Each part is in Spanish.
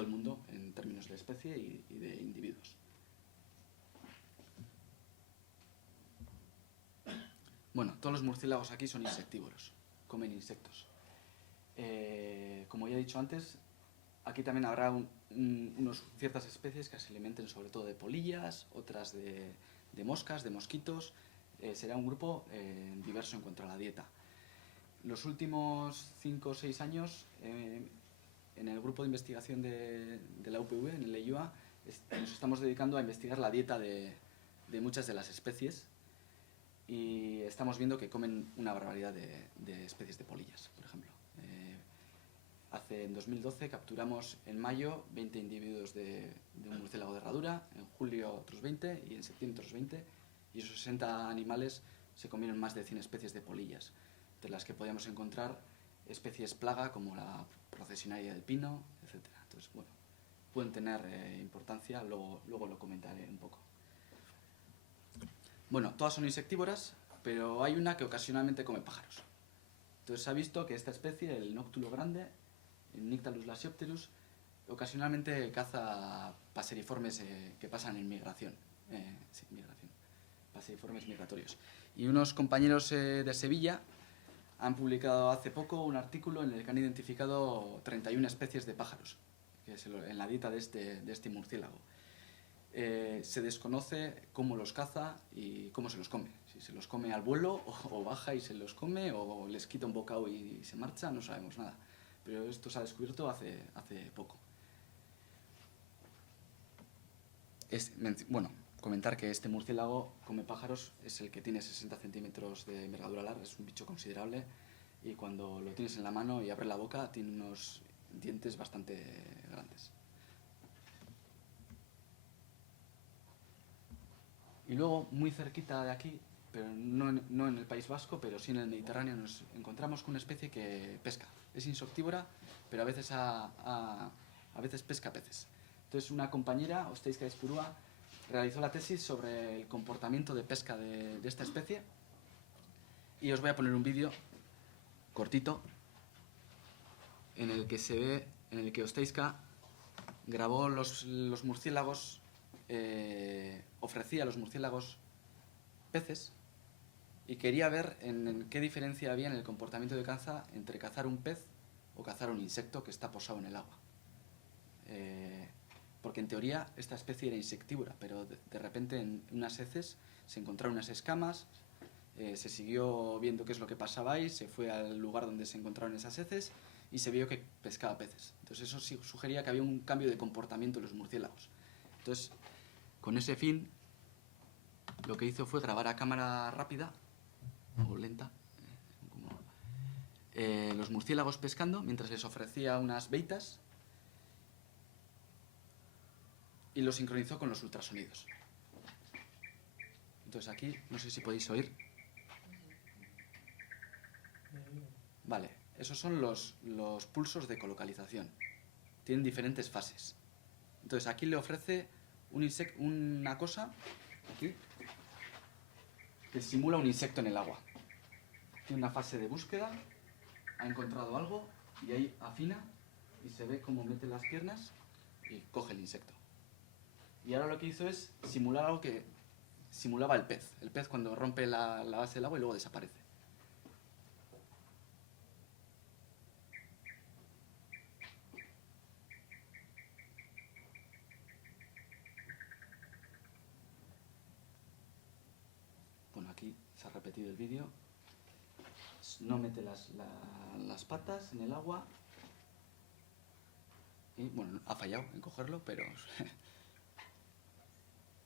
todo el mundo en términos de especie y de individuos. Bueno, todos los murciélagos aquí son insectívoros, comen insectos. Como ya he dicho antes, aquí también habrá ciertas especies que se alimenten sobre todo de polillas, otras de moscas, de mosquitos. Será un grupo diverso en cuanto a la dieta. Los últimos 5 o 6 años, en el grupo de investigación de la UPV, en el EIUA, nos estamos dedicando a investigar la dieta de muchas de las especies y estamos viendo que comen una barbaridad de especies de polillas, por ejemplo. En 2012 capturamos en mayo 20 individuos de un murciélago de herradura, en julio otros 20 y en septiembre otros 20, y esos 60 animales se comieron más de 100 especies de polillas, entre las que podíamos encontrar especies plaga como la procesionaria del pino, etc. Entonces, bueno, pueden tener importancia, luego lo comentaré un poco. Bueno, todas son insectívoras, pero hay una que ocasionalmente come pájaros. Entonces se ha visto que esta especie, el nóctulo grande, el Nyctalus lasiopterus, ocasionalmente caza paseriformes que pasan en migración. Paseriformes migratorios. Y unos compañeros de Sevilla han publicado hace poco un artículo en el que han identificado 31 especies de pájaros en la dieta de este murciélago. Se desconoce cómo los caza y cómo se los come. Si se los come al vuelo o baja y se los come o les quita un bocado y se marcha, no sabemos nada. Pero esto se ha descubierto hace poco. Bueno, comentar que este murciélago come pájaros es el que tiene 60 centímetros de envergadura alar, es un bicho considerable y cuando lo tienes en la mano y abres la boca tiene unos dientes bastante grandes. Y luego, muy cerquita de aquí, pero no en el País Vasco, pero sí en el Mediterráneo, nos encontramos con una especie que pesca. Es insectívora, pero a veces pesca peces. Entonces una compañera, Osteizka Aizpurua, realizó la tesis sobre el comportamiento de pesca de esta especie y os voy a poner un vídeo cortito en el que Osteizka grabó los murciélagos, ofrecía a los murciélagos peces y quería ver en qué diferencia había en el comportamiento de caza entre cazar un pez o cazar un insecto que está posado en el agua. Porque en teoría esta especie era insectívora, pero de repente en unas heces se encontraron unas escamas, se siguió viendo qué es lo que pasaba ahí, se fue al lugar donde se encontraron esas heces y se vio que pescaba peces. Entonces eso sí sugería que había un cambio de comportamiento en los murciélagos. Entonces, con ese fin, lo que hizo fue grabar a cámara rápida o lenta los murciélagos pescando mientras les ofrecía unas beitas y lo sincronizó con los ultrasonidos. Entonces aquí, no sé si podéis oír. Vale, esos son los pulsos de colocalización. Tienen diferentes fases. Entonces aquí le ofrece una cosa, aquí, que simula un insecto en el agua. Tiene una fase de búsqueda, ha encontrado algo y ahí afina y se ve cómo mete las piernas y coge el insecto. Y ahora lo que hizo es simular algo que simulaba el pez. El pez cuando rompe la base del agua y luego desaparece. Bueno, aquí se ha repetido el vídeo. No mete las patas en el agua. Y bueno, ha fallado en cogerlo, pero...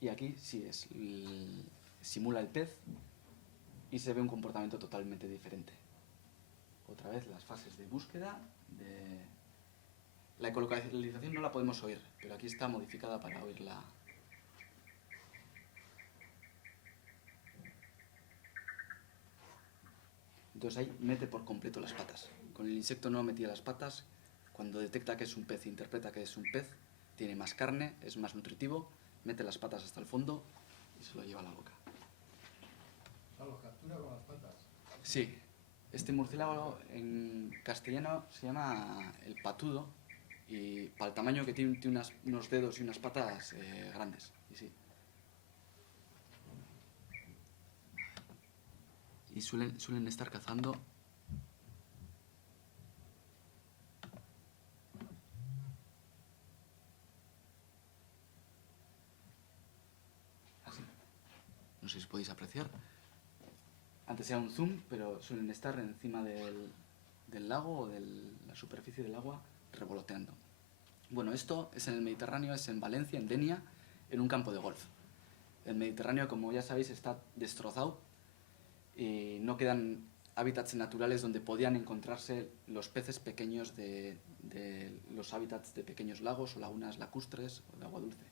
y aquí sí simula el pez y se ve un comportamiento totalmente diferente. Otra vez las fases de búsqueda, la ecolocalización no la podemos oír, pero aquí está modificada para oírla. Entonces ahí mete por completo las patas. Con el insecto no metía las patas. Cuando detecta que es un pez, interpreta que es un pez, tiene más carne, es más nutritivo, mete las patas hasta el fondo y se lo lleva a la boca. O sea, los captura con las patas. Sí. Este murciélago en castellano se llama el patudo Y para el tamaño que tiene, tiene unos dedos y unas patas grandes. Y sí. Y suelen estar cazando. Así. No sé si podéis apreciar. Antes era un zoom, pero suelen estar encima del lago o de la superficie del agua revoloteando. Bueno, esto es en el Mediterráneo, es en Valencia, en Denia, en un campo de golf. El Mediterráneo, como ya sabéis, está destrozado y no quedan hábitats naturales donde podían encontrarse los peces pequeños de los hábitats de pequeños lagos o lagunas lacustres o de agua dulce.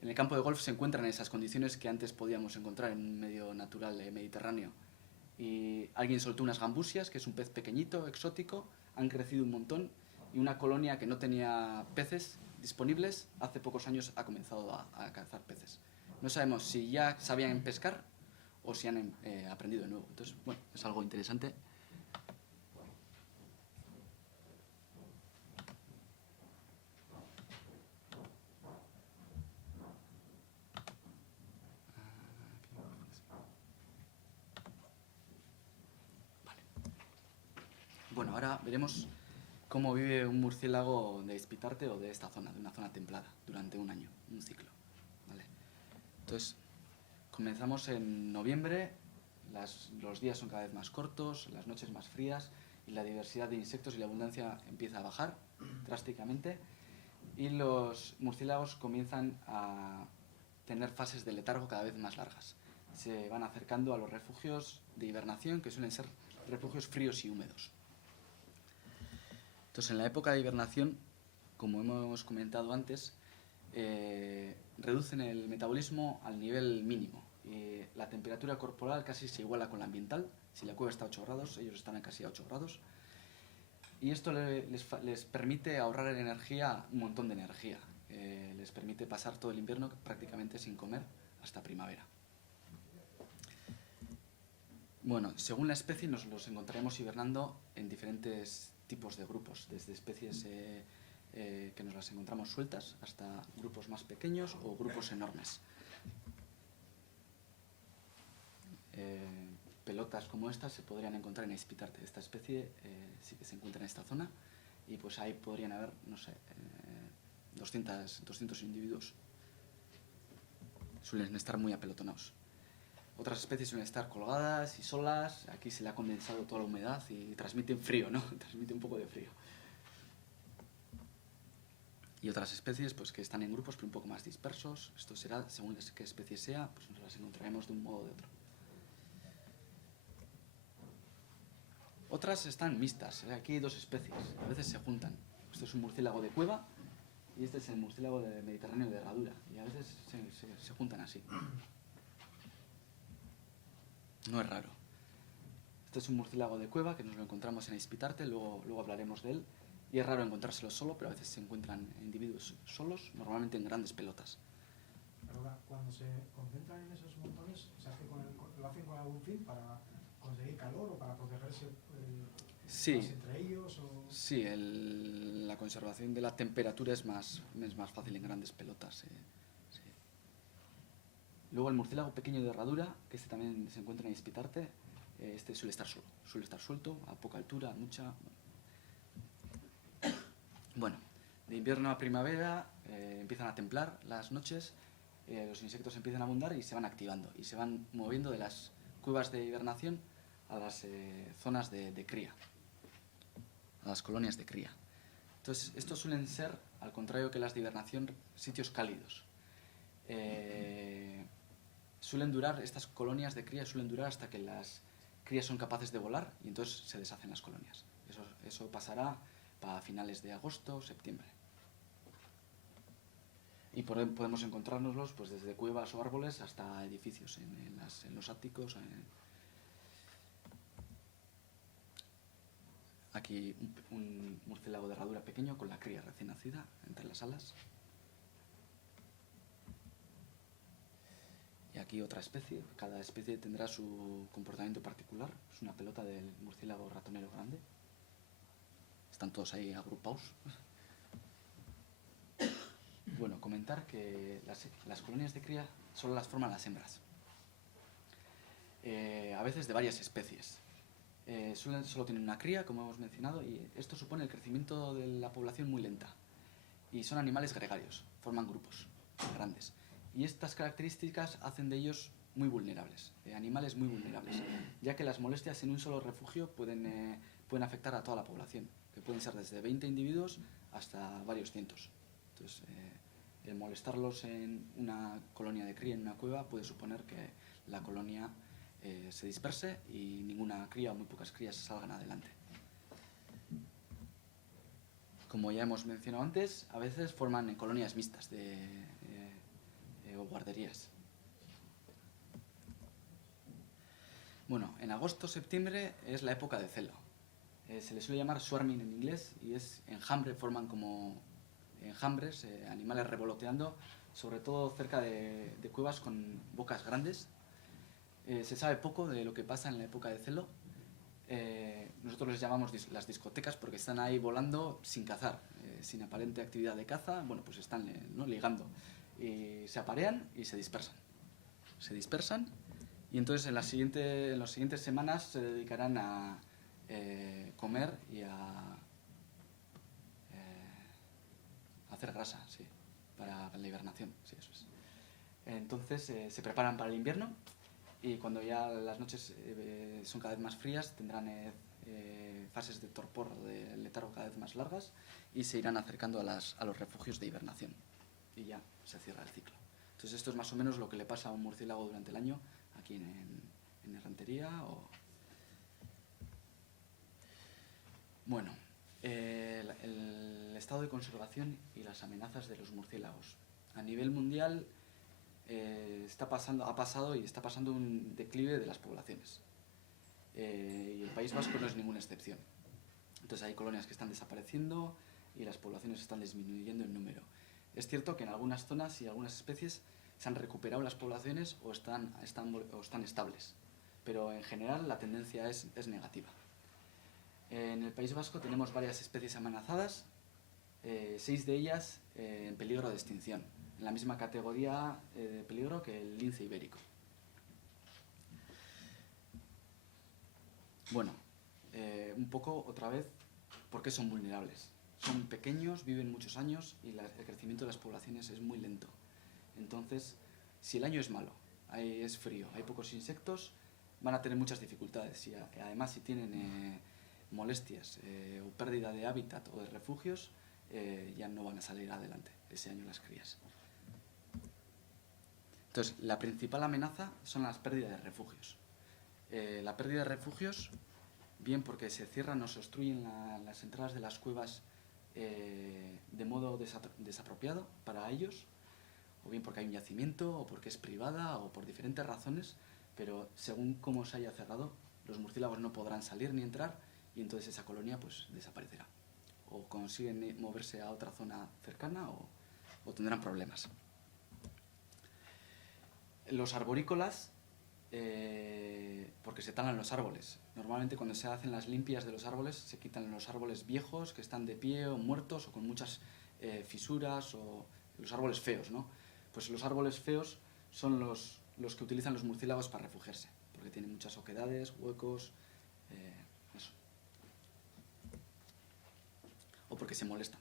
En el campo de golf se encuentran esas condiciones que antes podíamos encontrar en un medio natural mediterráneo. Y alguien soltó unas gambusias, que es un pez pequeñito, exótico, han crecido un montón y una colonia que no tenía peces disponibles hace pocos años ha comenzado a cazar peces. No sabemos si ya sabían pescar o si han aprendido de nuevo. Entonces, bueno, es algo interesante. Bueno, ahora veremos cómo vive un murciélago de Ispitarte o de esta zona, de una zona templada, durante un año, un ciclo. ¿Vale? Entonces, comenzamos en noviembre, los días son cada vez más cortos, las noches más frías y la diversidad de insectos y la abundancia empieza a bajar drásticamente y los murciélagos comienzan a tener fases de letargo cada vez más largas. Se van acercando a los refugios de hibernación, que suelen ser refugios fríos y húmedos. Entonces, en la época de hibernación, como hemos comentado antes, reducen el metabolismo al nivel mínimo. La temperatura corporal casi se iguala con la ambiental. Si la cueva está a 8 grados, ellos están casi a 8 grados. Y esto les permite ahorrar energía, un montón de energía. Les permite pasar todo el invierno prácticamente sin comer hasta primavera. Bueno, según la especie nos los encontraremos hibernando en diferentes tipos de grupos, desde especies que nos las encontramos sueltas hasta grupos más pequeños o grupos enormes. Pelotas como estas se podrían encontrar en Ispitarte. Esta especie sí que se encuentra en esta zona y pues ahí podrían haber, no sé, 200 individuos. Suelen estar muy apelotonados. Otras especies suelen estar colgadas y solas. Aquí se le ha condensado toda la humedad y transmiten frío, ¿no? Transmite un poco de frío. Y otras especies pues, que están en grupos pero un poco más dispersos. Esto será, según qué especie sea, pues nos las encontraremos de un modo o de otro. Otras están mixtas. Aquí hay dos especies. A veces se juntan. Este es un murciélago de cueva y este es el murciélago de Mediterráneo de herradura. Y a veces se juntan así. No es raro. Este es un murciélago de cueva que nos lo encontramos en Ispitarte, luego hablaremos de él. Y es raro encontrárselo solo, pero a veces se encuentran individuos solos, normalmente en grandes pelotas. Ahora, cuando se concentran en esos montones, ¿se hace lo hacen con algún fin para conseguir calor o para protegerse sí, entre ellos? O... Sí, la conservación de la temperatura es más fácil en grandes pelotas. Sí. Luego el murciélago pequeño de herradura, que este también se encuentra en Ispitarte, este suele estar solo, suele estar suelto, a poca altura, a mucha. Bueno, de invierno a primavera empiezan a templar las noches, los insectos empiezan a abundar y se van activando y se van moviendo de las cuevas de hibernación a las zonas de cría, a las colonias de cría. Entonces, estos suelen ser, al contrario que las de hibernación, sitios cálidos. Estas colonias de cría suelen durar hasta que las crías son capaces de volar y entonces se deshacen las colonias. Eso pasará para finales de agosto, septiembre. Y podemos encontrárnoslos pues, desde cuevas o árboles hasta edificios en los áticos. Aquí un murciélago de herradura pequeño con la cría recién nacida entre las alas. Y aquí otra especie. Cada especie tendrá su comportamiento particular. Es una pelota del murciélago ratonero grande. Están todos ahí agrupados. comentar que las colonias de cría solo las forman las hembras. A veces de varias especies. Solo tienen una cría, como hemos mencionado, y esto supone el crecimiento de la población muy lenta. Y son animales gregarios, forman grupos grandes. Y estas características hacen de ellos muy vulnerables, animales muy vulnerables, ya que las molestias en un solo refugio pueden afectar a toda la población, que pueden ser desde 20 individuos hasta varios cientos. Entonces, el molestarlos en una colonia de cría, en una cueva, puede suponer que la colonia se disperse y ninguna cría o muy pocas crías salgan adelante. Como ya hemos mencionado antes, a veces forman colonias mixtas o guarderías. Bueno, en agosto-septiembre es la época de celo. Se le suele llamar swarming en inglés y es enjambre, forman como enjambres, animales revoloteando, sobre todo cerca de cuevas con bocas grandes. Se sabe poco de lo que pasa en la época de celo. Nosotros les llamamos las discotecas porque están ahí volando sin cazar, sin aparente actividad de caza. Bueno, pues están ligando y se aparean y se dispersan. Se dispersan y entonces en las siguientes semanas se dedicarán a comer y a hacer grasa, sí, para la hibernación, sí, eso es. Entonces se preparan para el invierno y cuando ya las noches son cada vez más frías tendrán fases de torpor o de letargo cada vez más largas y se irán acercando a los refugios de hibernación y ya se cierra el ciclo. Entonces esto es más o menos lo que le pasa a un murciélago durante el año aquí en Errentería. Bueno, el estado de conservación y las amenazas de los murciélagos. A nivel mundial ha pasado y está pasando un declive de las poblaciones. Y el País Vasco no es ninguna excepción. Entonces hay colonias que están desapareciendo y las poblaciones están disminuyendo en número. Es cierto que en algunas zonas y algunas especies se han recuperado las poblaciones o están estables, pero en general la tendencia es negativa. En el País Vasco tenemos varias especies amenazadas, 6 de ellas en peligro de extinción, en la misma categoría de peligro que el lince ibérico. Bueno, un poco otra vez, ¿por qué son vulnerables? Son pequeños, viven muchos años y el crecimiento de las poblaciones es muy lento. Entonces, si el año es malo, es frío, hay pocos insectos, van a tener muchas dificultades. Y además, si tienen molestias o pérdida de hábitat o de refugios, ya no van a salir adelante ese año las crías. Entonces, la principal amenaza son las pérdidas de refugios. La pérdida de refugios, bien porque se cierran o se obstruyen las entradas de las cuevas de modo desapropiado para ellos, o bien porque hay un yacimiento, o porque es privada, o por diferentes razones, pero según cómo se haya cerrado, los murciélagos no podrán salir ni entrar, y entonces esa colonia pues desaparecerá. O consiguen moverse a otra zona cercana, o tendrán problemas. Los arborícolas, porque se talan los árboles. Normalmente cuando se hacen las limpias de los árboles, se quitan los árboles viejos que están de pie o muertos o con muchas fisuras, o los árboles feos, ¿no? Pues los árboles feos son los que utilizan los murciélagos para refugiarse, porque tienen muchas oquedades, huecos, eso. O porque se molestan,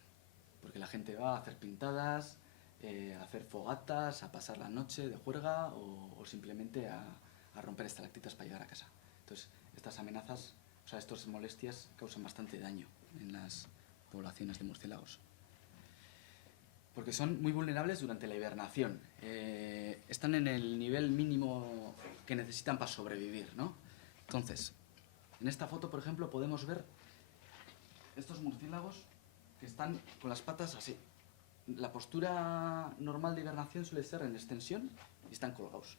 porque la gente va a hacer pintadas, a hacer fogatas, a pasar la noche de juerga o simplemente a romper estalactitas para llegar a casa. Entonces, estas amenazas, o sea, estas molestias causan bastante daño en las poblaciones de murciélagos. Porque son muy vulnerables durante la hibernación. Están en el nivel mínimo que necesitan para sobrevivir, ¿no? Entonces, en esta foto, por ejemplo, podemos ver estos murciélagos que están con las patas así. La postura normal de hibernación suele ser en extensión y están colgados.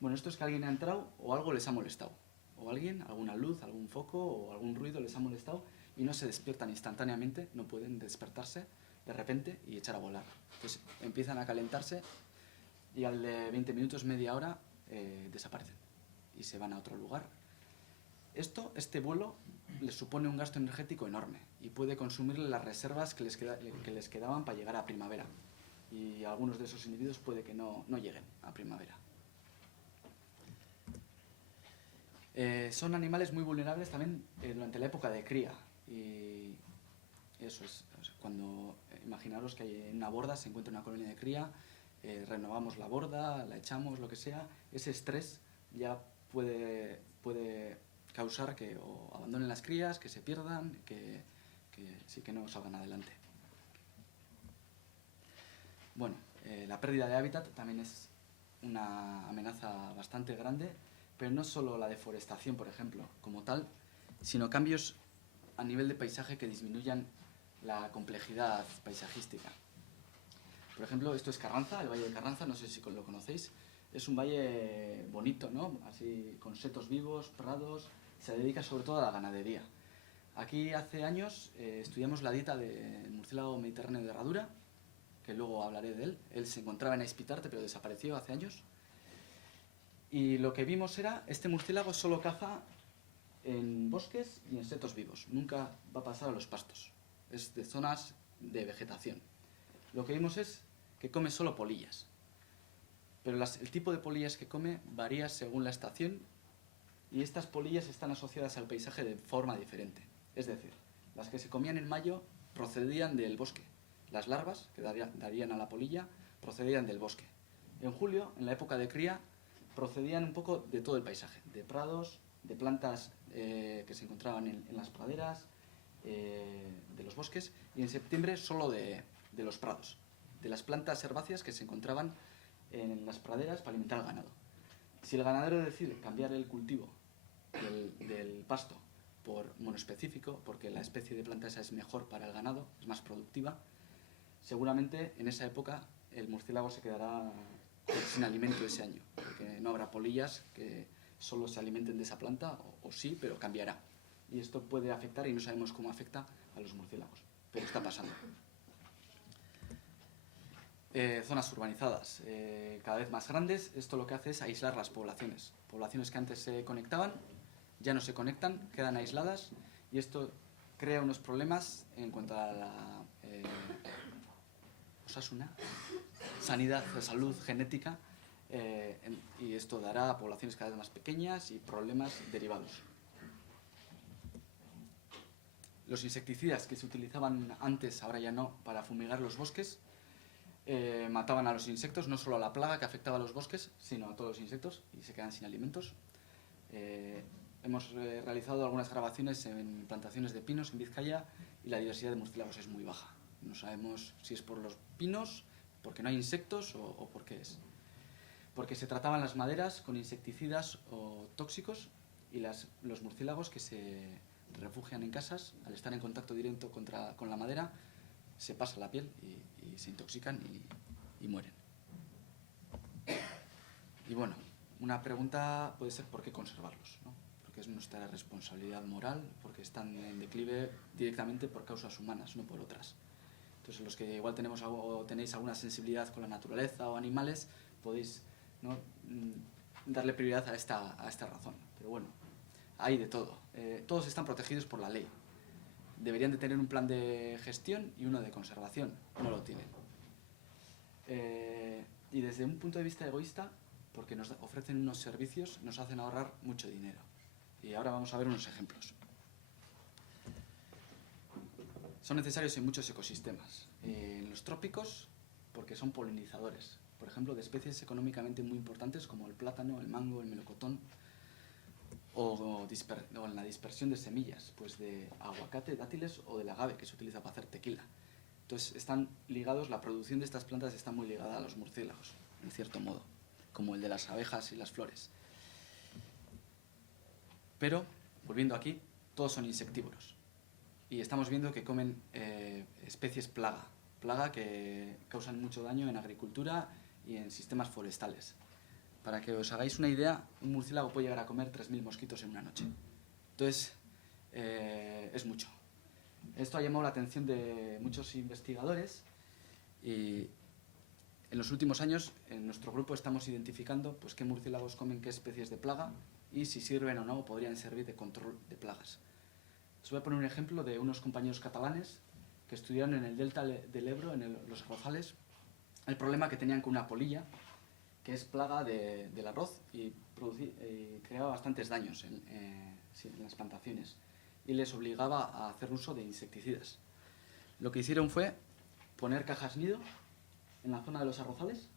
Bueno, esto es que alguien ha entrado o algo les ha molestado. O alguna luz, algún foco o algún ruido les ha molestado y no se despiertan instantáneamente, no pueden despertarse de repente y echar a volar. Entonces empiezan a calentarse y al de 20 minutos, media hora, desaparecen y se van a otro lugar. Este vuelo les supone un gasto energético enorme y puede consumir las reservas que les quedaban para llegar a primavera. y algunos de esos individuos puede que no lleguen a primavera. Son animales muy vulnerables también durante la época de cría, y eso es, cuando imaginaros que hay en una borda, se encuentra una colonia de cría, renovamos la borda, la echamos, lo que sea, ese estrés ya puede causar que o abandonen las crías, que se pierdan, que sí que no salgan adelante. Bueno, la pérdida de hábitat también es una amenaza bastante grande, pero no solo la deforestación, por ejemplo, como tal, sino cambios a nivel de paisaje que disminuyan la complejidad paisajística. Por ejemplo, esto es Carranza, el Valle de Carranza, no sé si lo conocéis. Es un valle bonito, ¿no? Así, con setos vivos, prados, se dedica sobre todo a la ganadería. Aquí hace años estudiamos la dieta del murciélago mediterráneo de herradura, que luego hablaré de él. Él se encontraba en Aispitarte, pero desapareció hace años. Y lo que vimos era, este murciélago solo caza en bosques y en setos vivos. Nunca va a pasar a los pastos. Es de zonas de vegetación. Lo que vimos es que come solo polillas. Pero el tipo de polillas que come varía según la estación, y estas polillas están asociadas al paisaje de forma diferente. Es decir, las que se comían en mayo procedían del bosque. Las larvas que darían a la polilla procedían del bosque. En julio, en la época de cría, procedían un poco de todo el paisaje, de prados, de plantas que se encontraban en las praderas, de los bosques, y en septiembre solo de los prados, de las plantas herbáceas que se encontraban en las praderas para alimentar al ganado. Si el ganadero decide cambiar el cultivo del pasto por monoespecífico, porque la especie de planta esa es mejor para el ganado, es más productiva, seguramente en esa época el murciélago se quedará sin alimento ese año, porque no habrá polillas que solo se alimenten de esa planta, o sí, pero cambiará. Y esto puede afectar, y no sabemos cómo afecta a los murciélagos, pero está pasando. Zonas urbanizadas cada vez más grandes. Esto lo que hace es aislar las poblaciones. Poblaciones que antes se conectaban ya no se conectan, quedan aisladas, y esto crea unos problemas en cuanto a la sanidad, salud genética, y esto dará a poblaciones cada vez más pequeñas y problemas derivados. Los insecticidas que se utilizaban antes, ahora ya no, para fumigar los bosques, mataban a los insectos, no solo a la plaga que afectaba a los bosques, sino a todos los insectos, y se quedan sin alimentos. Hemos realizado algunas grabaciones en plantaciones de pinos en Vizcaya, y la diversidad de murciélagos es muy baja. No sabemos si es por los pinos, porque no hay insectos, o por qué es. Porque se trataban las maderas con insecticidas o tóxicos, y los murciélagos que se refugian en casas, al estar en contacto directo con la madera, se pasa la piel y se intoxican y mueren. Y bueno, una pregunta puede ser: ¿por qué conservarlos, ¿no? Porque es nuestra responsabilidad moral, porque están en declive directamente por causas humanas, no por otras. Entonces, los que igual tenéis alguna sensibilidad con la naturaleza o animales, podéis, ¿no?, darle prioridad a esta razón. Pero bueno, hay de todo. Todos están protegidos por la ley. Deberían de tener un plan de gestión y uno de conservación. No lo tienen. Y desde un punto de vista egoísta, porque nos ofrecen unos servicios, nos hacen ahorrar mucho dinero. Y ahora vamos a ver unos ejemplos. Son necesarios en muchos ecosistemas. En los trópicos, porque son polinizadores. Por ejemplo, de especies económicamente muy importantes como el plátano, el mango, el melocotón, o en la dispersión de semillas, pues de aguacate, dátiles o del agave, que se utiliza para hacer tequila. Entonces están ligados, la producción de estas plantas está muy ligada a los murciélagos, en cierto modo, como el de las abejas y las flores. Pero, volviendo aquí, todos son insectívoros. Y estamos viendo que comen especies plaga que causan mucho daño en agricultura y en sistemas forestales. Para que os hagáis una idea, un murciélago puede llegar a comer 3.000 mosquitos en una noche. Entonces, es mucho. Esto ha llamado la atención de muchos investigadores, y en los últimos años en nuestro grupo estamos identificando pues qué murciélagos comen qué especies de plaga y si sirven o no, podrían servir de control de plagas. Os voy a poner un ejemplo de unos compañeros catalanes que estudiaron en el delta del Ebro, en los arrozales, el problema que tenían con una polilla, que es plaga del arroz y creaba bastantes daños en las plantaciones y les obligaba a hacer uso de insecticidas. Lo que hicieron fue poner cajas nido en la zona de los arrozales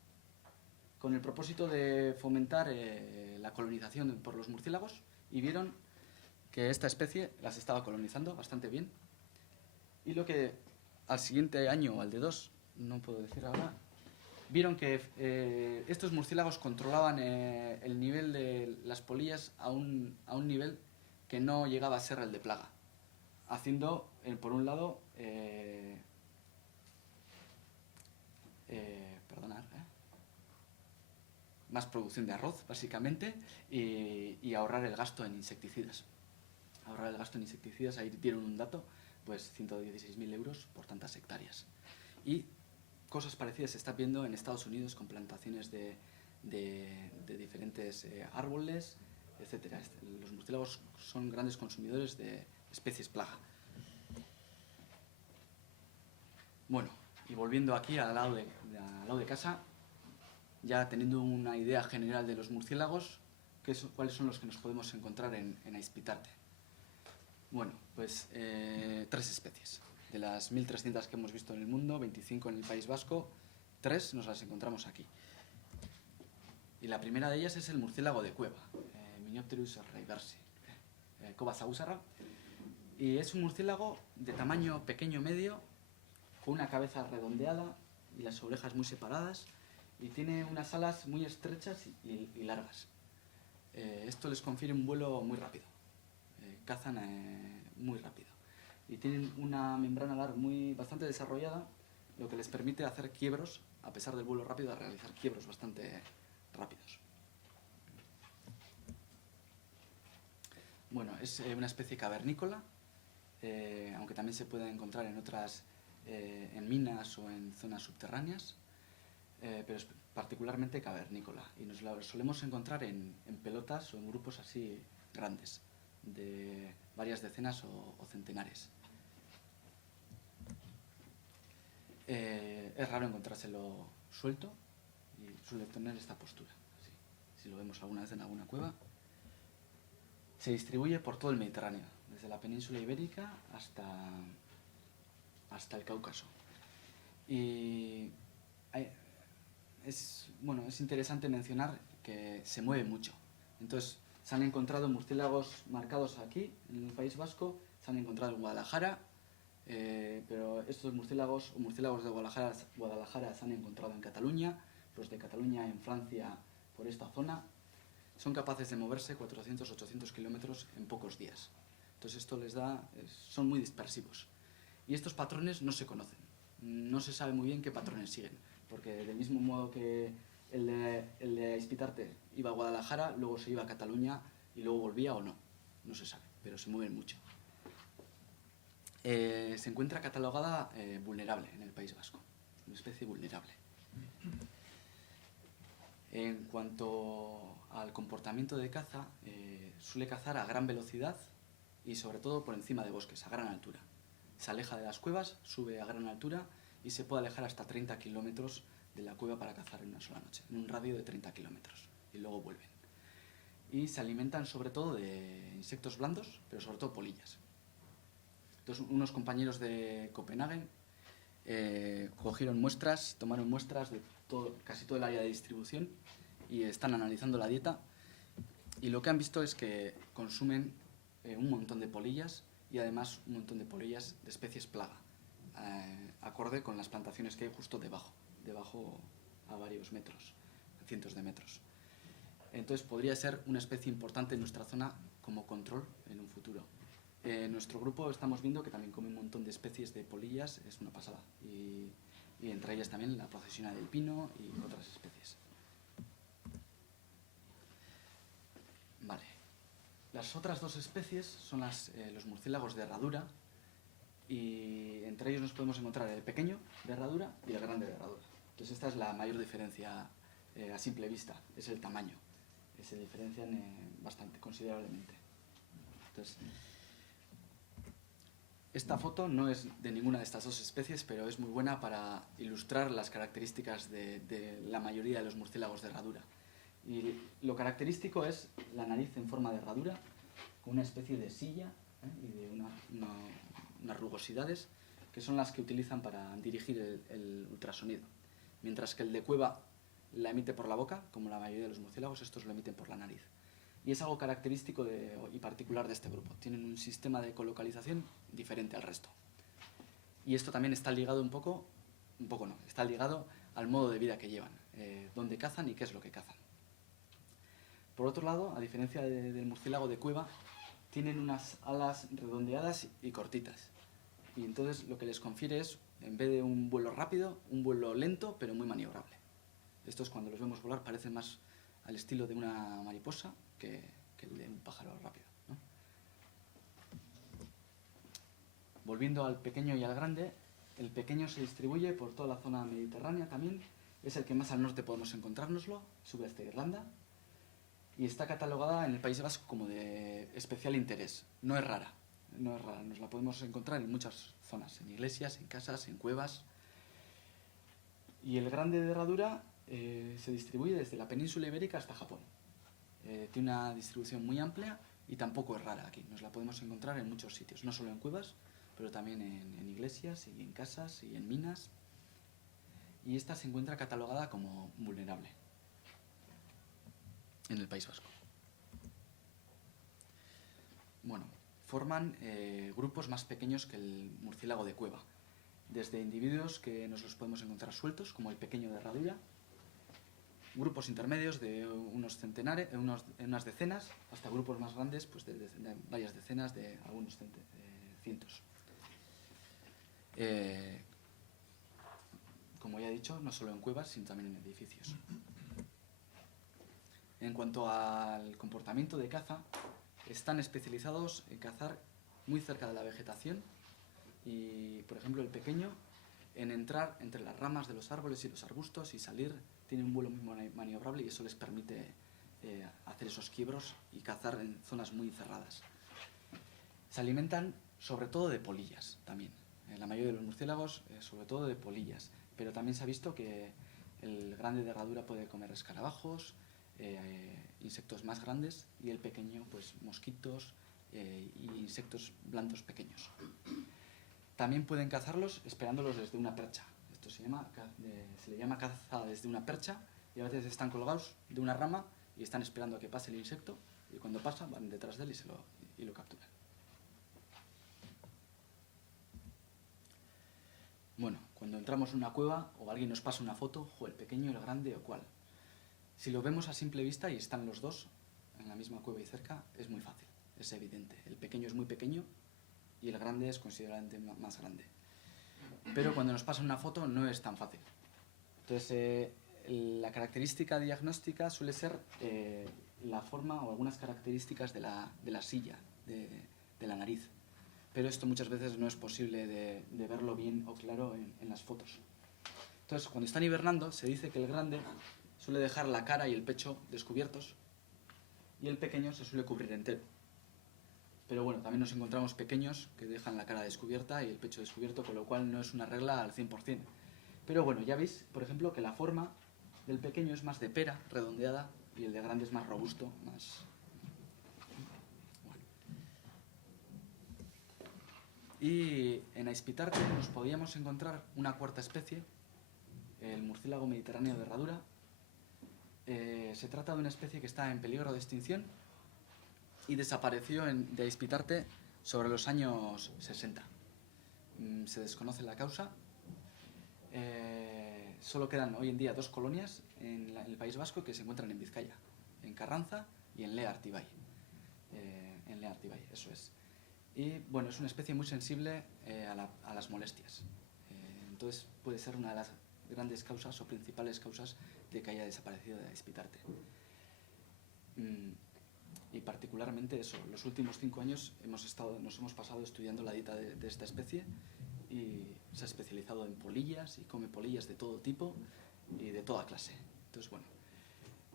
con el propósito de fomentar la colonización por los murciélagos, y vieron que esta especie las estaba colonizando bastante bien, y lo que al siguiente año o al de 2, no puedo decir ahora, vieron que estos murciélagos controlaban el nivel de las polillas a un nivel que no llegaba a ser el de plaga, haciendo, por un lado, más producción de arroz, básicamente, y ahorrar el gasto en insecticidas. Ahorrar el gasto en insecticidas, ahí dieron un dato, pues 116.000 euros por tantas hectáreas. Y cosas parecidas se están viendo en Estados Unidos con plantaciones de diferentes árboles, etcétera. Los murciélagos son grandes consumidores de especies plaga. Bueno, y volviendo aquí al lado de casa, ya teniendo una idea general de los murciélagos, ¿cuáles son los que nos podemos encontrar en Azpitarte? Bueno, pues 3 especies. De las 1.300 que hemos visto en el mundo, 25 en el País Vasco, 3 nos las encontramos aquí. Y la primera de ellas es el murciélago de cueva, Miniopterus rayversi, Cova sausarra. Y es un murciélago de tamaño pequeño-medio, con una cabeza redondeada y las orejas muy separadas, y tiene unas alas muy estrechas y largas. Esto les confiere un vuelo muy rápido, cazan muy rápido, y tienen una membrana alar bastante desarrollada, lo que les permite hacer quiebros, a pesar del vuelo rápido, a realizar quiebros bastante rápidos. Bueno, es una especie cavernícola, aunque también se puede encontrar en minas o en zonas subterráneas, pero es particularmente cavernícola, y nos la solemos encontrar en pelotas o en grupos así grandes, de varias decenas o centenares. Es raro encontrárselo suelto y suele tener esta postura, así. Si lo vemos alguna vez en alguna cueva. Se distribuye por todo el Mediterráneo, desde la península ibérica hasta el Cáucaso. Y es interesante mencionar que se mueve mucho. Entonces, se han encontrado murciélagos marcados aquí, en el País Vasco, se han encontrado en Guadalajara, pero estos murciélagos de Guadalajara se han encontrado en Cataluña, los de Cataluña en Francia, por esta zona. Son capaces de moverse 400-800 kilómetros en pocos días. Entonces esto son muy dispersivos. Y estos patrones no se conocen. No se sabe muy bien qué patrones siguen, porque del mismo modo que el de Azpitarte iba a Guadalajara, luego se iba a Cataluña y luego volvía o no. No se sabe, pero se mueven mucho. Se encuentra catalogada vulnerable en el País Vasco, una especie vulnerable. En cuanto al comportamiento de caza, suele cazar a gran velocidad y sobre todo por encima de bosques, a gran altura. Se aleja de las cuevas, sube a gran altura y se puede alejar hasta 30 kilómetros de la cueva para cazar en una sola noche, en un radio de 30 kilómetros, y luego vuelven. Y se alimentan sobre todo de insectos blandos, pero sobre todo polillas. Entonces, unos compañeros de Copenhague tomaron muestras de casi todo el área de distribución y están analizando la dieta, y lo que han visto es que consumen un montón de polillas, y además un montón de polillas de especies plaga, acorde con las plantaciones que hay justo debajo a varios metros, cientos de metros. Entonces podría ser una especie importante en nuestra zona como control en un futuro. En nuestro grupo estamos viendo que también come un montón de especies de polillas, es una pasada, y entre ellas también la procesina del pino y otras especies. Vale. Las otras 2 especies son los murciélagos de herradura, y entre ellos nos podemos encontrar el pequeño de herradura y el grande de herradura. Entonces esta es la mayor diferencia a simple vista, es el tamaño. Se diferencian bastante, considerablemente. Entonces, Esta foto no es de ninguna de estas dos especies, pero es muy buena para ilustrar las características de la mayoría de los murciélagos de herradura. Y lo característico es la nariz en forma de herradura, con una especie de silla y de unas rugosidades que son las que utilizan para dirigir el ultrasonido. Mientras que el de cueva la emite por la boca, como la mayoría de los murciélagos, estos lo emiten por la nariz. Y es algo característico y particular de este grupo. Tienen un sistema de colocalización diferente al resto. Y esto también está ligado está ligado al modo de vida que llevan, dónde cazan y qué es lo que cazan. Por otro lado, a diferencia del murciélago de cueva, tienen unas alas redondeadas y cortitas. Y entonces lo que les confiere es, en vez de un vuelo rápido, un vuelo lento pero muy maniobrable. Estos, cuando los vemos volar, parecen más al estilo de una mariposa que el de un pájaro rápido, ¿no? Volviendo al pequeño y al grande, el pequeño se distribuye por toda la zona mediterránea también, es el que más al norte podemos encontrárnoslo, sube hasta Irlanda, y está catalogada en el País Vasco como de especial interés. No es rara, nos la podemos encontrar en muchas zonas, en iglesias, en casas, en cuevas. Y el grande de herradura se distribuye desde la península ibérica hasta Japón. Tiene una distribución muy amplia y tampoco es rara aquí. Nos la podemos encontrar en muchos sitios, no solo en cuevas, pero también en iglesias y en casas y en minas. Y esta se encuentra catalogada como vulnerable en el País Vasco. Bueno, forman grupos más pequeños que el murciélago de cueva, desde individuos que nos los podemos encontrar sueltos, como el pequeño de herradura, grupos intermedios de unas decenas, hasta grupos más grandes, pues de varias decenas, de algunos cientos. Como ya he dicho, no solo en cuevas, sino también en edificios. En cuanto al comportamiento de caza, están especializados en cazar muy cerca de la vegetación y, por ejemplo, el pequeño en entrar entre las ramas de los árboles y los arbustos y salir. Tiene un vuelo muy maniobrable y eso les permite hacer esos quiebros y cazar en zonas muy cerradas. Se alimentan sobre todo de polillas también. La mayoría de los murciélagos sobre todo de polillas, pero también se ha visto que el grande de herradura puede comer escarabajos, insectos más grandes, y el pequeño pues mosquitos y insectos blandos pequeños. También pueden cazarlos esperándolos desde una percha. Esto se le llama caza desde una percha, y a veces están colgados de una rama y están esperando a que pase el insecto, y cuando pasa van detrás de él y lo capturan. Bueno, cuando entramos en una cueva o alguien nos pasa una foto, el pequeño, el grande o cuál. Si lo vemos a simple vista y están los dos en la misma cueva y cerca, es muy fácil, es evidente. El pequeño es muy pequeño y el grande es considerablemente más grande. Pero cuando nos pasan una foto no es tan fácil. Entonces, la característica diagnóstica suele ser la forma o algunas características de la silla, de la nariz. Pero esto muchas veces no es posible de verlo bien o claro en las fotos. Entonces, cuando están hibernando, se dice que el grande suele dejar la cara y el pecho descubiertos y el pequeño se suele cubrir entero. Pero bueno, también nos encontramos pequeños que dejan la cara descubierta y el pecho descubierto, con lo cual no es una regla al 100%. Pero bueno, ya veis, por ejemplo, que la forma del pequeño es más de pera, redondeada, y el de grande es más robusto, más... Bueno. Y en Aispitarte nos podíamos encontrar una cuarta especie, el murciélago mediterráneo de herradura. Se trata de una especie que está en peligro de extinción y desapareció de Aispitarte sobre los años 60. Se desconoce la causa. Solo quedan hoy en día 2 colonias en el País Vasco que se encuentran en Vizcaya, en Carranza y en Lea Artibay. Eso es. Y bueno, es una especie muy sensible a las molestias. Entonces puede ser una de las grandes causas o principales causas de que haya desaparecido de Aispitarte. Y particularmente eso, los últimos 5 años nos hemos pasado estudiando la dieta de esta especie, y se ha especializado en polillas y come polillas de todo tipo y de toda clase. Entonces, bueno,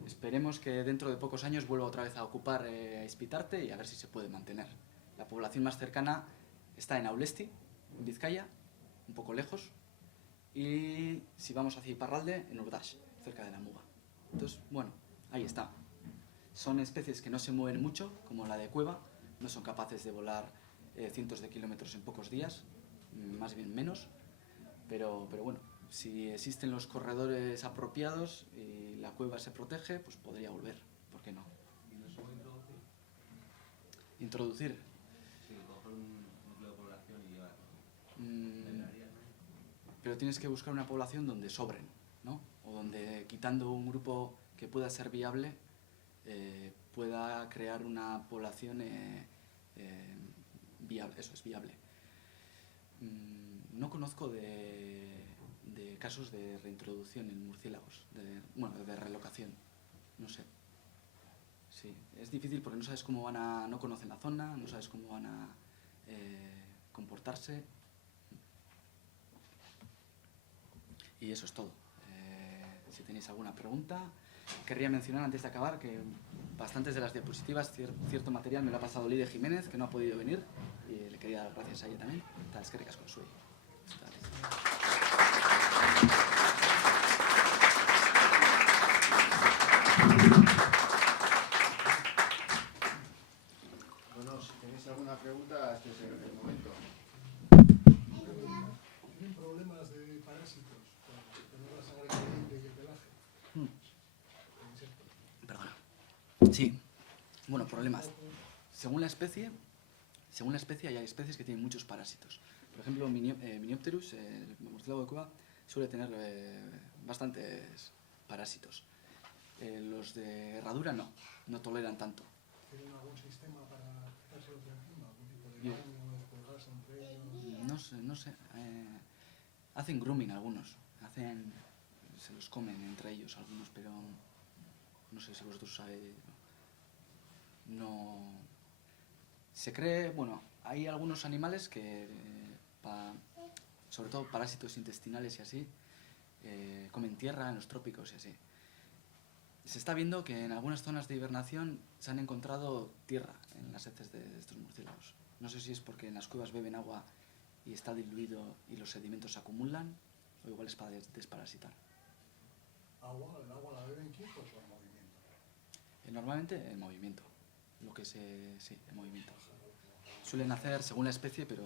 esperemos que dentro de pocos años vuelva otra vez a ocupar Aispitarte y a ver si se puede mantener. La población más cercana está en Aulesti, en Vizcaya, un poco lejos, y si vamos hacia Iparralde, en Urdax, cerca de la Muga. Entonces, bueno, ahí está. Son especies que no se mueven mucho, como la de cueva, no son capaces de volar cientos de kilómetros en pocos días, más bien menos, pero bueno, si existen los corredores apropiados y la cueva se protege, pues podría volver, ¿por qué no? ¿Y no se puede introducir? Introducir. Sí, coger un núcleo de población y llevarlo. Pero tienes que buscar una población donde sobren, ¿no? O donde, quitando un grupo que pueda ser viable, pueda crear una población viable. Eso es viable. No conozco de casos de reintroducción en murciélagos, de relocación, no sé. Sí, es difícil porque no sabes cómo no conocen la zona, no sabes cómo van a comportarse. Y eso es todo. Si tenéis alguna pregunta, querría mencionar antes de acabar que bastantes de las diapositivas, cierto material me lo ha pasado Lidia Jiménez, que no ha podido venir, y le quería dar gracias a ella también. Eta eskerrik asko zuei. Bueno, si tenéis alguna pregunta, este es el momento. ¿Tienen problemas de parásitos con la sangre caliente y el pelaje? Insectos. Perdona. Sí. Bueno, problemas. Según la especie hay especies que tienen muchos parásitos. Por ejemplo, Miniopterus, el murciélago de cueva, suele tener bastantes parásitos. Los de herradura no toleran tanto. ¿Tienen algún sistema para quitárselos de encima? ¿Algún tipo de baño, descolgarse entre ellos? No sé. Hacen grooming algunos. Se los comen entre ellos algunos, pero no sé si vosotros sabéis. No. Se cree, bueno, hay algunos animales que, sobre todo parásitos intestinales y así, comen tierra en los trópicos y así. Se está viendo que en algunas zonas de hibernación se han encontrado tierra en las heces de estos murciélagos. No sé si es porque en las cuevas beben agua y está diluido y los sedimentos se acumulan, o igual es para desparasitar. ¿El agua la beben quietos o en movimiento? Normalmente en movimiento. Sí, en movimiento. Suelen hacer según la especie, pero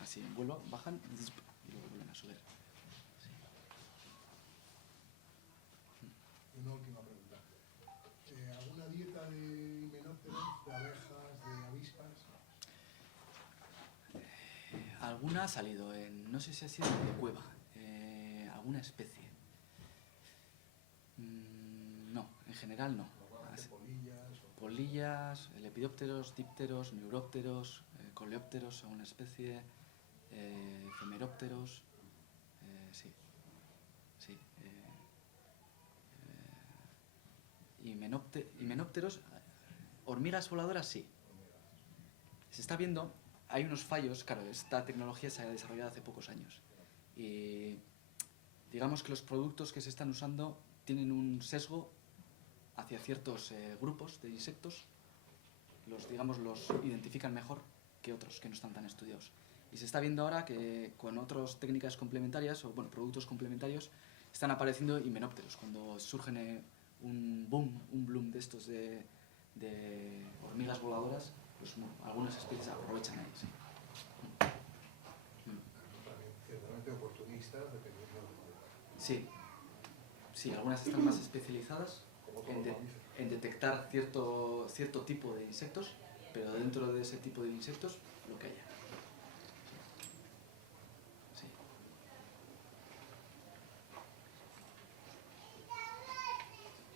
así en vuelo, bajan y luego vuelven a subir. Sí. Y una última pregunta. ¿Alguna dieta de himenópteros, de abejas, de avispas? Alguna ha salido, no sé si ha sido de cueva, alguna especie. No, en general no. Polillas, lepidópteros, dípteros, neurópteros, coleópteros, según la especie, efemerópteros, sí. Himenópteros, hormigas voladoras, sí. Se está viendo, hay unos fallos, claro, esta tecnología se ha desarrollado hace pocos años. Y digamos que los productos que se están usando tienen un sesgo hacia ciertos grupos de insectos, los identifican mejor que otros que no están tan estudiados. Y se está viendo ahora que con otras técnicas complementarias, o productos complementarios, están apareciendo himenópteros. Cuando surgen un bloom de estos de hormigas voladoras, pues algunas especies aprovechan ahí, sí. Ciertamente oportunistas, dependiendo de... Sí, algunas están más especializadas en detectar cierto tipo de insectos, pero dentro de ese tipo de insectos, lo que haya. Sí.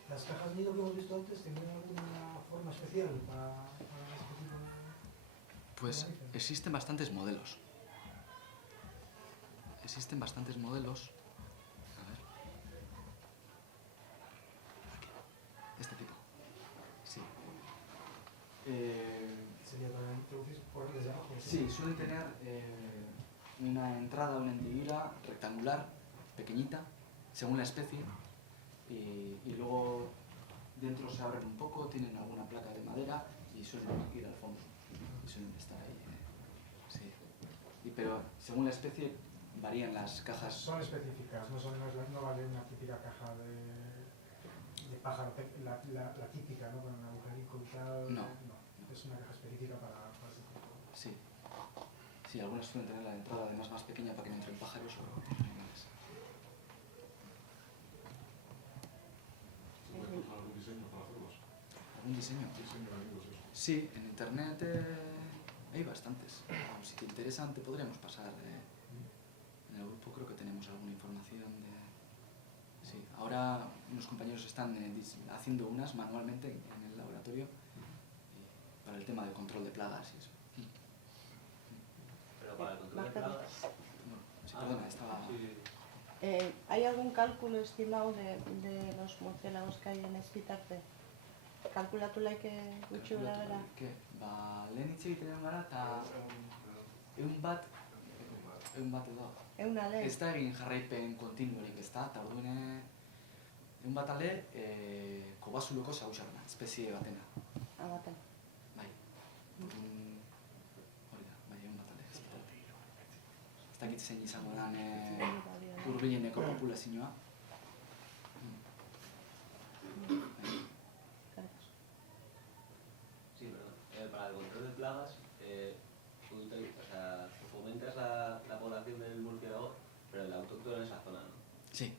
¿Las cajas nido que hemos visto antes tenían alguna forma especial para este tipo de...? Pues existen bastantes modelos. A ver. Aquí. Este tipo. Sí. Sería para introducir por desde abajo. Sí, suelen tener una entrada, una hendidura rectangular, pequeñita, según la especie, y luego dentro se abren un poco, tienen alguna placa de madera y suelen ir al fondo, y suelen estar ahí. Sí. pero según la especie varían las cajas. Son específicas, no vale una típica caja de pájaro, la típica, ¿no? Con un agujerico y tal. No. Es una caja específica para ese tipo. Sí. Sí, algunas suelen tener la entrada además más pequeña para que no entren pájaros o animales. ¿Se puede usar algún diseño para hacerlos? ¿Algún diseño? Diseño de amigos, eso. Sí, en internet hay bastantes. Si te interesan te podríamos pasar. En el grupo creo que tenemos alguna información de... Sí, ahora unos compañeros están haciendo unas manualmente en el laboratorio para el tema del control de plagas y eso. Pero para el control de plagas... Bueno, sí, perdona, estaba... Sí. ¿Hay algún cálculo estimado de los murciélagos que hay en Espitarte? Kalkulatu laike gutxi gora bera? Lehen hitz egiten gara eta ehun bat edo. Eun ale? Ez da egin jarraipen kontinuorik, ez da, eta orduan ehun bat ale kobazuloko sagusarna, espezie batena. Baten. Bai. Hori da, bai, ehun bat ale. Ez dakit zein izango den hurbileneko populazioa. Sí, perdón. Para el control de plagas, fomentas la población del murciélago, pero el autóctono en esa zona, ¿no? Sí.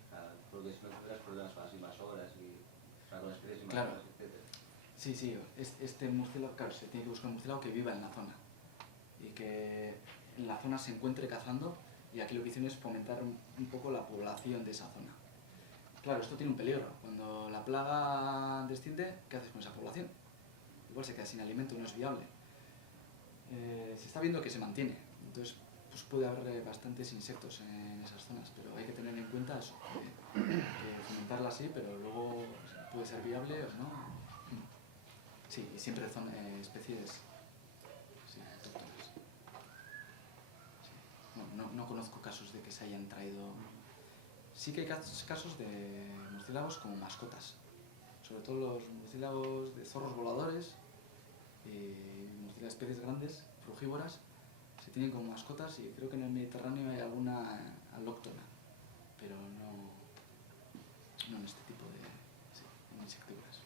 Porque si no tendrás problemas con las invasoras y con especies Claro. invasoras, etc. Sí, este murciélago, claro, se tiene que buscar un murciélago que viva en la zona y que en la zona se encuentre cazando, y aquí lo que hicieron es fomentar un poco la población de esa zona. Claro, esto tiene un peligro. Cuando la plaga desciende, ¿qué haces con esa población? Igual se queda sin alimento, no es viable. Se está viendo que se mantiene, entonces pues puede haber bastantes insectos en esas zonas, pero hay que tener en cuenta eso, que fomentarla así, pero luego puede ser viable o no. Sí, y siempre son especies autóctonas. Sí. No conozco casos de que se hayan traído... Sí que hay casos de murciélagos como mascotas, sobre todo los murciélagos de zorros voladores y murciélagos especies grandes, frugívoras, se tienen como mascotas, y creo que en el Mediterráneo hay alguna alóctona, pero no en este tipo de insectívoras.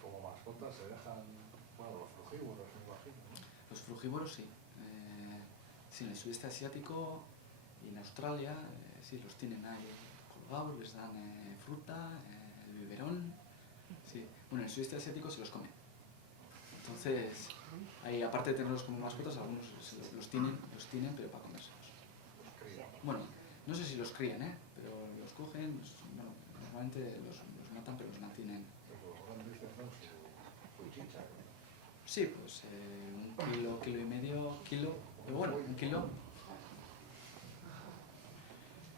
Como mascotas se dejan, bueno, los frugívoros, me imagino, ¿no? Los frugívoros sí. Sí, en el sudeste asiático y en Australia sí los tienen ahí colgados, les dan fruta, el biberón. Sí. Bueno, en el sudeste asiático se los comen. Entonces, ahí, aparte de tenerlos como mascotas, algunos los tienen, pero para comérselos. Los crían. Bueno, no sé si los crían, pero los cogen, bueno, normalmente los matan, pero los mantienen. Pero los grandes tendrán su chicha, ¿no? Sí, pues 1 kilo y medio, pero bueno, 1 kilo.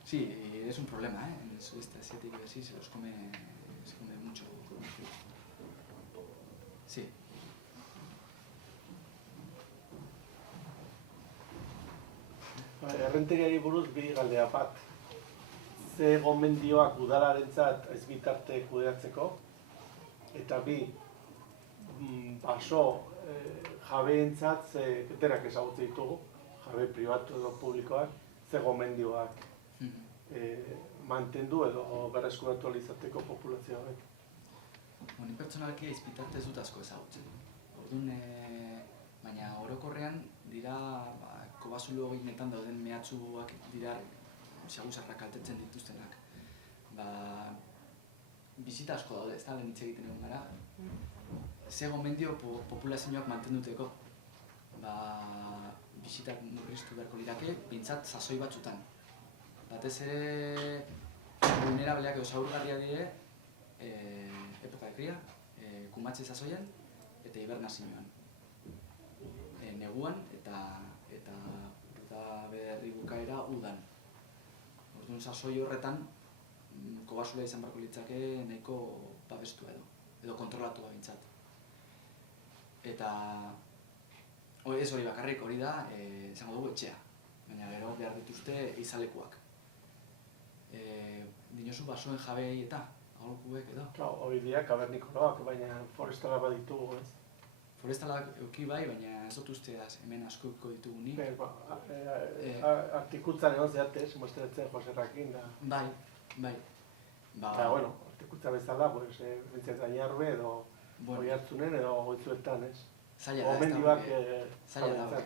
Sí, es un problema, en el sudeste asiático y así se come mucho. Sí. Errenteriari buruz bi galdera bat. Ze gomendioak udalarentzat Espitarte kudeatzeko, eta bi, baso jabeentzat, ze denak ezagutzen ditugu, jabe pribatu edo publikoak, ze gomendioak mantendu edo berreskuratu ahal izateko populazio hauek. Ni pertsonalki Espitarte ez dut asko ezagutzen. Orduan, baina orokorrean dira kobazulo gehienetan dauden mehatxuak dira saguzarrak kaltetzen dituztenak. Bizita asko daude, ez da, lehen hitz egiten egon gara. Ze gomendio populazioak mantenduteko. Bizitak murriztu beharko lirake, bintzat sasoi batzutan. Batez ere vulnerableak edo zaurgarria dire epoka de cría, kumatze sasoian eta hibernazioan. Neguan eta berri bukaera udan. Orduan sasoi horretan kobasula izan beharko litzake nahiko babestua edo kontrolatua bintzat. Eta ez hori bakarrik, hori da, izango dugu etxea, baina gero behar dituzte izalekuak. Dinosu basoen jabei eta aholkuek edo. Hori dira kabernikoloak, baina forestala baditugu, ez? Forestalak euki bai, baina ez dut usteaz hemen askoiko ditugunik. Artikutzan egon zehatez, mostretzen Joserrakin da. Bai. Eta, bueno, artikutza bezala, pues, bintzat Gainarbe edo Oiartzunen edo Goitzuetan, ez? Zaila da, Gomendioak zaila da,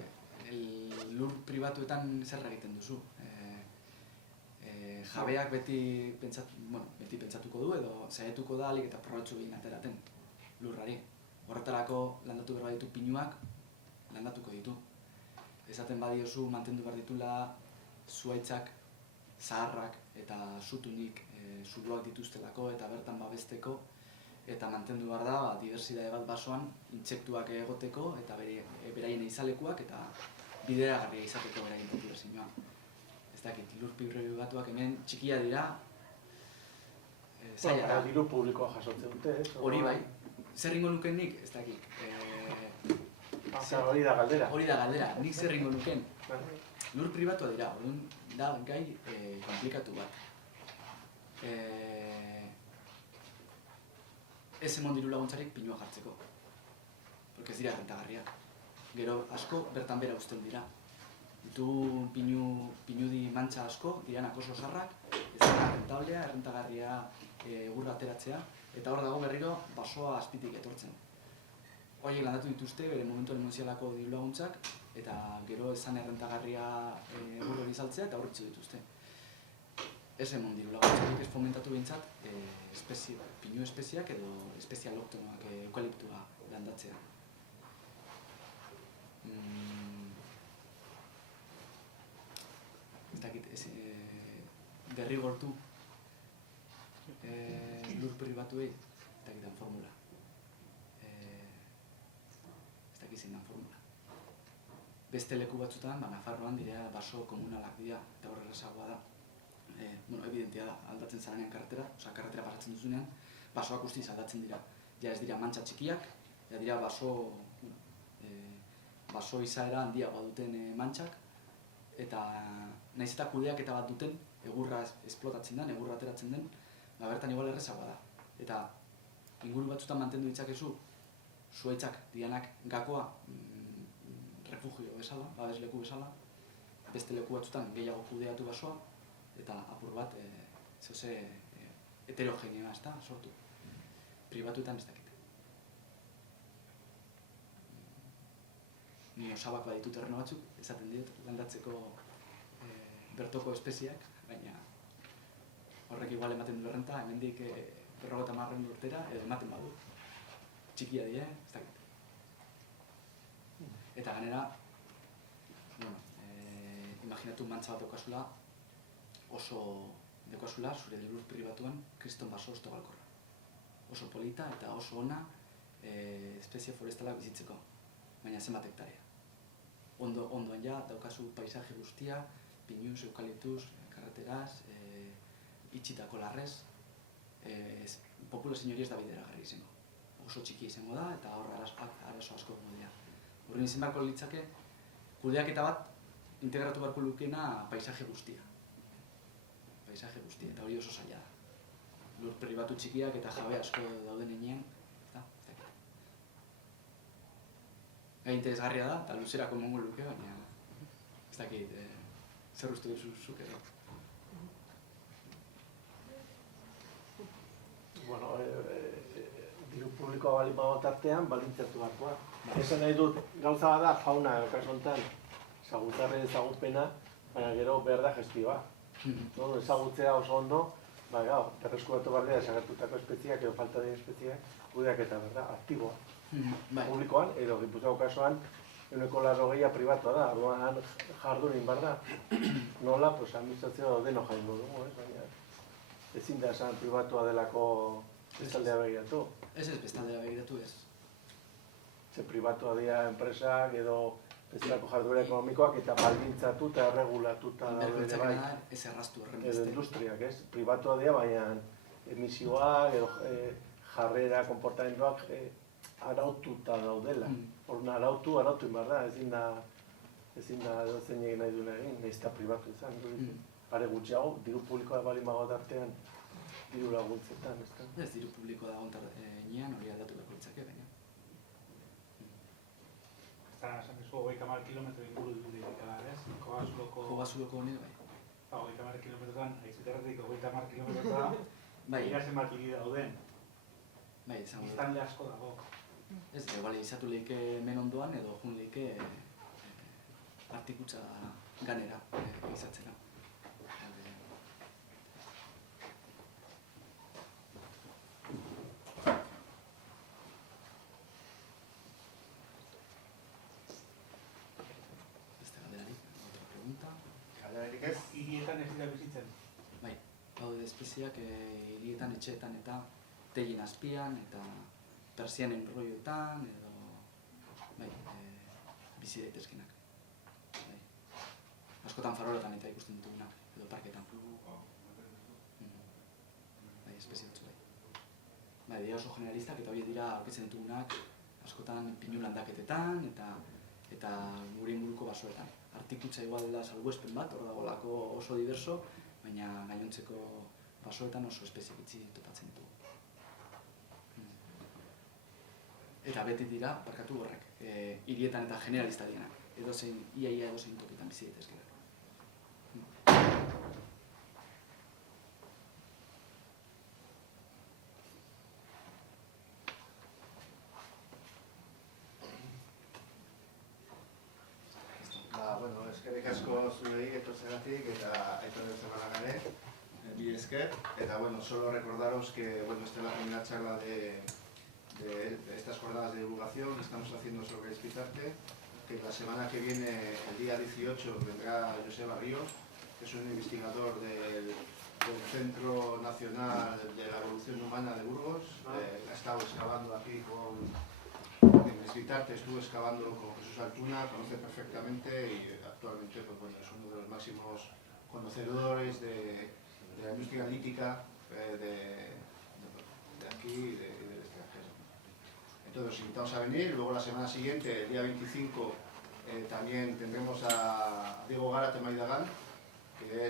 lur pribatuetan zer egiten duzu. Jabeak beti pentsatuko du edo saiatuko da alik eta probetxu egin ateraten lurrari. Horretarako landatu behar ditu pinuak, landatuko ditu. Esaten badiozu mantendu behar ditula zuaitzak, zaharrak eta zutunik zuloak dituztelako eta bertan babesteko eta mantendu behar da diversidade bat basoan intsektuak egoteko eta beraien eizalekuak eta bideragarria izateko beraien populazioa. Ez dakit, lur pribatuak hemen txikia dira, zaila da. Diru publikoa jasotzen dute, ez? Hori bai. Zer ringo nuken nik? Ez dakit. Hori da galdera. Hori da galdera, nik zer ringo nuken. Lur pribatua dira, orduan da gai komplikatu bat. Ez emon diru laguntzarik pinua jartzeko. Porque ez dira errentagarriak. Gero asko bertan bera uzten dira. Ditu pinudi mantxa asko, diranak oso sarrak, ez dira rentablea, errentagarria egurra ateratzea, eta hor dago berriro basoa azpitik etortzen. Horiek landatu dituzte, bere momentuan emonzialako diru laguntzak, eta gero esan errentagarria egurra hori saltzea eta horretzu dituzte. Ez emon diru laguntzarik ez fomentatu behintzat pinu espeziak edo espezia aloktonoak eukaliptua landatzea. Ez dakit, derrigortu lur pribatuei, ez dakitan formula. Ez dakit zein dan formula. Beste leku batzutan, Nafarroan dira baso komunalak dira, eta horrela esagoa da. Evidentia da, aldatzen zaranean karretera, karretera pasatzen duzunean, basoak guztiz aldatzen dira. Ja ez dira mantxa txikiak, ja dira baso izaera handiagoa duten mantxak, eta nahiz eta kudeak eta bat duten, egurra esplotatzen den, egurra ateratzen den, bertan igual errezagoa da. Eta inguru batzutan mantendu ditzakezu, zuaitzak dianak gakoa, refugio bezala, babesleku bezala, beste leku batzutan gehiago kudeatu basoa, eta apur bat heterogeneoa ez da, sortu. Pribatuetan ez dakit. Ni osabak baditu terreno batzuk, esaten diot, landatzeko bertoko espeziak, baina horrek igual ematen du errenta, hemendik 50 urtera, edo ematen badu. Txikia die, ez dakit. Eta ganera, imaginatu mantza bat daukazula, oso daukazula zure lur pribatuan kriston baso ostogalkorra. Oso polita eta oso ona espezia forestalak bizitzeko, baina zenbat hektarea. Ondoan ja daukazu paisaje guztia, pinuz, eukaliptuz, karreteraz, itxitako larrez, populazio hori ez da bideragarri izango. Oso txiki izango da eta hor arazo asko egongo dira. Horren izan beharko litzake, kudeaketa bat integratu beharko lukeena paisaje guztia. Paisaje guztia, eta hori oso zaila da. Lur pribatu txikiak eta jabe asko dauden heinean, gai interesgarria da, eta luzerako emongo luke, baina ez dakit zer uste duzu zuk edo. Bueno, diru publikoa balin badago tartean, balintzatu beharkoa. Esan nahi dut, gauza bada fauna, kasu honetan, ezagutzarren ezagupena, baina gero behar da gestioa. Ezagutzea oso ondo, berreskuratu behar dira desagertutako espeziak edo falta den espeziak, kudeaketa behar da, aktiboa. Publikoan, edo Gipuzkoako kasuan, 80% pribatua da, orduan jardunin behar da. Nola, administrazioa deno jaingo dugu, baina ezin da esan pribatua delako bestaldea begiratu. Ez bestaldea begiratu ez. Ze pribatua dira enpresak edo bezalako jarduera ekonomikoak eta baldintzatu eta erregulatuta daude ere bai. Ez erraztu horren beste. Edo industriak, ez? Pribatua dira, baina emisioak edo jarrera, konportamenduak araututa daudela. Horren arautu behar da, ezin da edozein egin nahi duen egin, nahiz eta pribatu izan. Are gutxiago, diru publikoa balin badago tartean diru laguntzetan, ez da? Ez diru publikoa dagoen heinean hori aldatu beharko litzake, baina. esan duzu, 30 kilometro inguru dirikala, ez? Kobasuloko honi, bai. 30 kilometrotan, Aitzitarretik 30 kilometrotara, Bai, ira zenbat hiri dauden, bai, izango dut. biztanle asko dago. Ez, igual izatu lehike men ondoan edo jun lehike artikutza ganera izatzera. Beste galderarik, otra pregunta. Galderarik ez? Hirietan ez dira bizitzen. Bai, daude espeziak hirietan, etxeetan eta tegin azpian eta persianen rolloetan edo bai, bizi daitezkenak. Bai. Askotan faroletan eta ikusten ditugunak edo parketan. Bai, espezie batzu bai. Bai, dira oso generalistak eta horiek dira aurkitzen ditugunak askotan pinu landaketetan eta gure inguruko basoetan. Artikutza igual da salbuespen bat, hor dagoelako oso diverso, baina gainontzeko basoetan oso espezie gutxi topatzen ditugu. Eta beti dira, barkatu horrek, hirietan eta generalista dienak, edozein, ia edozein tokitan bizi daitezkenak. Bueno, eskerrik asko zuei etortzegatik eta etorren zemanagare, mil esker. Eta bueno, solo recordaros que bueno, esta es la primera charla de estas jornadas de divulgación que estamos haciendo sobre Espitarte, que la semana que viene, el día 18, vendrá José Barrios, que es un investigador del Centro Nacional de la Evolución Humana de Burgos. Ha estado excavando aquí en Espitarte, estuvo excavando con Jesús Altuna, conoce perfectamente y actualmente pues, bueno, es uno de los máximos conocedores de la industria lítica de aquí y del extranjero. Entonces os invitamos a venir. Luego la semana siguiente, el día 25, también tendremos a Diego Gárate Maidagán, que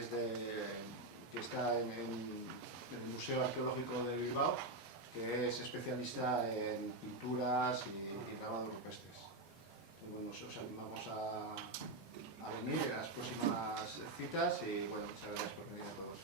está en el Museo Arqueológico de Bilbao, que es especialista en pinturas y grabados rupestres. Bueno, os animamos a venir en las próximas citas y bueno, muchas gracias por venir a todos.